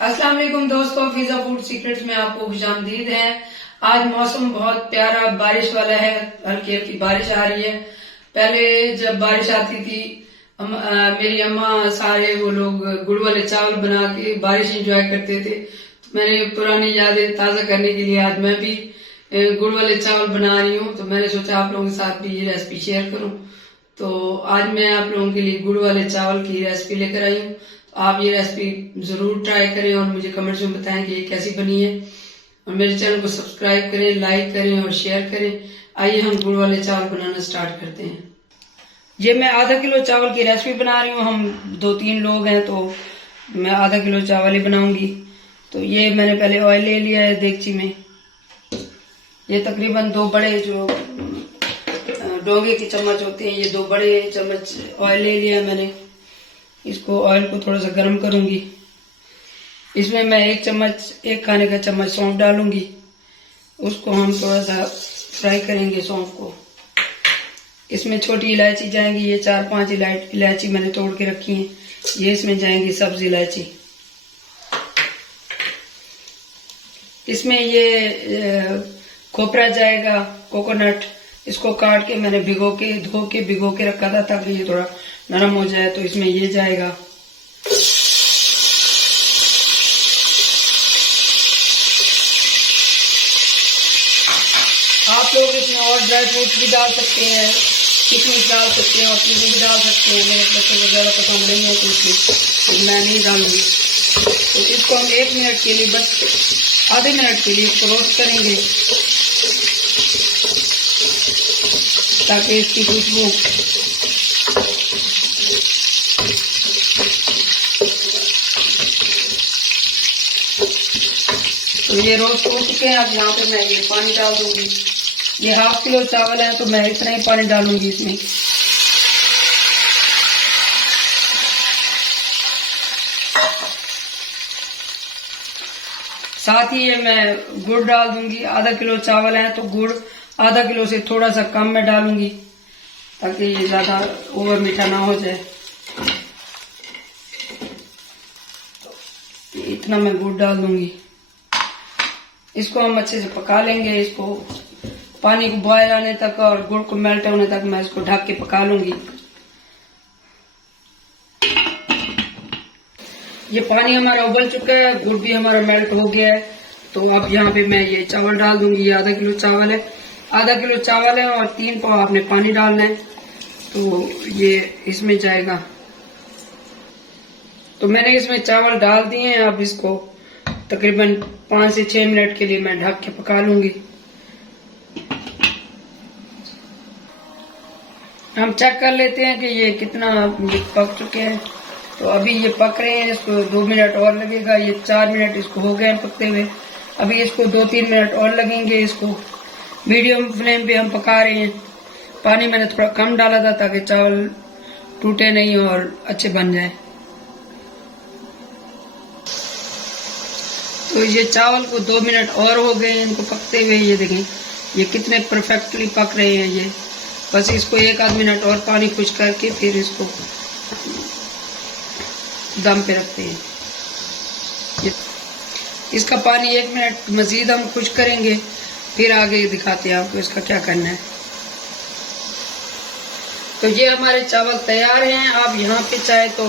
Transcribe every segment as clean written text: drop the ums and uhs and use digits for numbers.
अस्सलाम वालेकुम दोस्तों, फिजा फूड सीक्रेट्स में आपको खुशामदीद है। आज मौसम बहुत प्यारा बारिश वाला है, हल्की हल्की बारिश आ रही है। पहले जब बारिश आती थी मेरी अम्मा सारे वो लोग गुड़ वाले चावल बना के बारिश एंजॉय करते थे। तो मैंने पुरानी यादें ताज़ा करने के लिए आज मैं भी गुड़ वाले चावल बना रही हूँ। तो मैंने सोचा आप लोगों के साथ भी ये रेसिपी शेयर करूँ। तो आज मैं आप लोगों के लिए गुड़ वाले चावल की रेसिपी लेकर आई हूँ। तो आप ये रेसिपी जरूर ट्राई करें और मुझे कमेंट्स में बताएं कि ये कैसी बनी है। और मेरे चैनल को सब्सक्राइब करें, लाइक करें और शेयर करें। आइए हम गुड़ वाले चावल बनाना स्टार्ट करते हैं। ये मैं आधा किलो चावल की रेसिपी बना रही हूँ। हम 2-3 लोग हैं तो मैं आधा किलो चावल ही बनाऊंगी। तो ये मैंने पहले ऑयल ले लिया है देगची में। ये तकरीबन 2 बड़े जो डोंगे के चम्मच होते हैं, ये 2 बड़े चम्मच ऑयल ले लिया मैंने। इसको ऑयल को थोड़ा सा गर्म करूंगी। इसमें मैं 1 खाने का चम्मच सौंफ डालूंगी। उसको हम थोड़ा सा फ्राई करेंगे सौंफ को। इसमें छोटी इलायची जाएंगी, ये 4-5 इलायची मैंने तोड़ के रखी है। ये इसमें जाएंगी सब्ज इलायची। इसमें ये खोपरा जाएगा, कोकोनट। इसको काट के मैंने धो के भिगो के रखा था ताकि ये थोड़ा नरम हो जाए। तो इसमें ये जाएगा। आप लोग इसमें और ड्राई फ्रूट्स भी डाल सकते हैं, किशमिश डाल सकते हैं और चीनी भी डाल सकते हैं। मेरे बच्चों को ज़्यादा पसंद नहीं है तो इसलिए मैं नहीं डालूंगी। तो इसको हम 1 मिनट के लिए, बस आधे मिनट के लिए इसको रोस्ट करेंगे ताकि इसकी खुशबू तो ये रोस्ट हो चुके हैं। अब यहाँ पे मैं ये पानी डाल दूंगी। ये 1/2 किलो चावल है तो मैं इतना ही पानी डालूंगी इसमें। साथ ही ये मैं गुड़ डाल दूंगी। आधा किलो चावल है तो गुड़ आधा किलो से थोड़ा सा कम में डालूंगी ताकि ये ज्यादा ओवर मीठा ना हो जाए। तो इतना मैं गुड़ डाल दूंगी। इसको हम अच्छे से पका लेंगे। इसको पानी को बॉयल आने तक और गुड़ को मेल्ट होने तक मैं इसको ढक के पका लूंगी। ये पानी हमारा उबल चुका है, गुड़ भी हमारा मेल्ट हो गया है। तो अब यहाँ पे मैं ये चावल डाल दूंगी। ये आधा किलो चावल है और 3 पाव आपने पानी डालना है। तो ये इसमें जाएगा। तो मैंने इसमें चावल डाल दिए हैं। अब इसको तकरीबन 5 से 6 मिनट के लिए मैं ढक के पका लूंगी। हम चेक कर लेते हैं कि ये कितना पक चुके हैं। तो अभी ये पक रहे हैं। इसको 2 मिनट और लगेगा। ये 4 मिनट इसको हो गए पकते हुए। अभी इसको 2-3 मिनट और लगेंगे। इसको मीडियम फ्लेम पे हम पका रहे हैं। पानी मैंने थोड़ा कम डाला था ताकि चावल टूटे नहीं और अच्छे बन जाए। तो ये चावल को 2 मिनट और हो गए इनको पकते हुए। ये देखें ये कितने परफेक्टली पक रहे हैं। ये बस इसको 1-आध मिनट और पानी खुश करके फिर इसको दम पे रखते हैं। इसका पानी 1 मिनट मजीद हम खुश करेंगे, फिर आगे दिखाते हैं आपको इसका क्या करना है। तो ये हमारे चावल तैयार हैं। आप यहाँ पे चाहे तो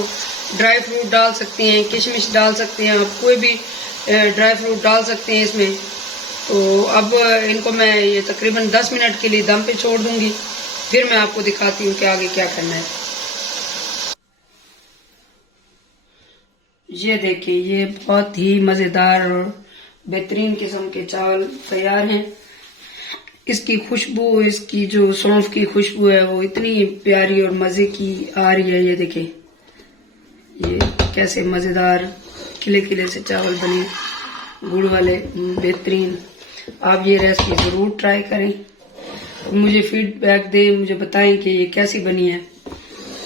ड्राई फ्रूट डाल सकते हैं, किशमिश डाल सकते हैं, आप कोई भी ड्राई फ्रूट डाल सकते हैं इसमें। तो अब इनको मैं ये तकरीबन 10 मिनट के लिए दम पे छोड़ दूंगी। फिर मैं आपको दिखाती हूँ कि आगे क्या करना है। ये देखिए ये बहुत ही मज़ेदार और बेहतरीन किस्म के चावल तैयार हैं। इसकी खुशबू, इसकी जो सौंफ की खुशबू है वो इतनी प्यारी और मज़े की आ रही है। ये देखिए ये कैसे मज़ेदार खिले खिले से चावल बने गुड़ वाले, बेहतरीन। आप ये रेसिपी ज़रूर ट्राई करें। मुझे फीडबैक दें, मुझे बताएं कि ये कैसी बनी है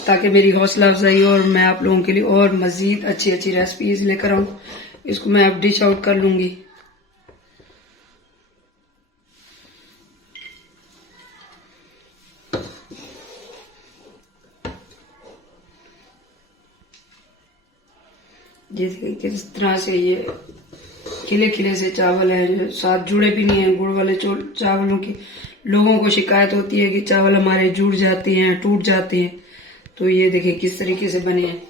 ताकि मेरी हौसला अफजाई और मैं आप लोगों के लिए और मज़ीद अच्छी अच्छी रेसिपीज लेकर आऊँ। इसको मैं अब डिश आउट कर लूँगी। ये देखिए किस तरह से ये खिले खिले से चावल है, जो साथ जुड़े भी नहीं है। गुड़ वाले चावलों की लोगों को शिकायत होती है कि चावल हमारे जुड़ जाते हैं, टूट जाते हैं। तो ये देखिए किस तरीके से बने हैं।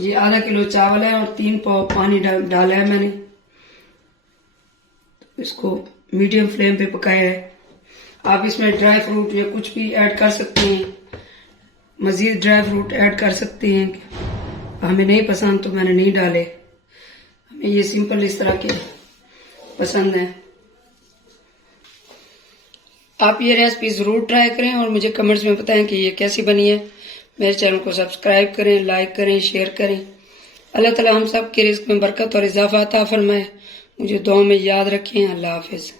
ये आधा किलो चावल है और 3 पाव पानी डाला है मैंने। तो इसको मीडियम फ्लेम पे पकाया है। आप इसमें ड्राई फ्रूट या कुछ भी ऐड कर सकते हैं, मजीद ड्राई फ्रूट ऐड कर सकते हैं। हमें नहीं पसंद तो मैंने नहीं डाले, हमें ये सिंपल इस तरह के पसंद है। आप ये रेसिपी जरूर ट्राई करें और मुझे कमेंट्स में बताएं कि ये कैसी बनी है। मेरे चैनल को सब्सक्राइब करें, लाइक करें, शेयर करें। अल्लाह ताला हम सब के रिज़्क़ में बरकत और इजाफा अता फरमाए। मुझे दुआ में याद रखें। अल्लाह हाफिज।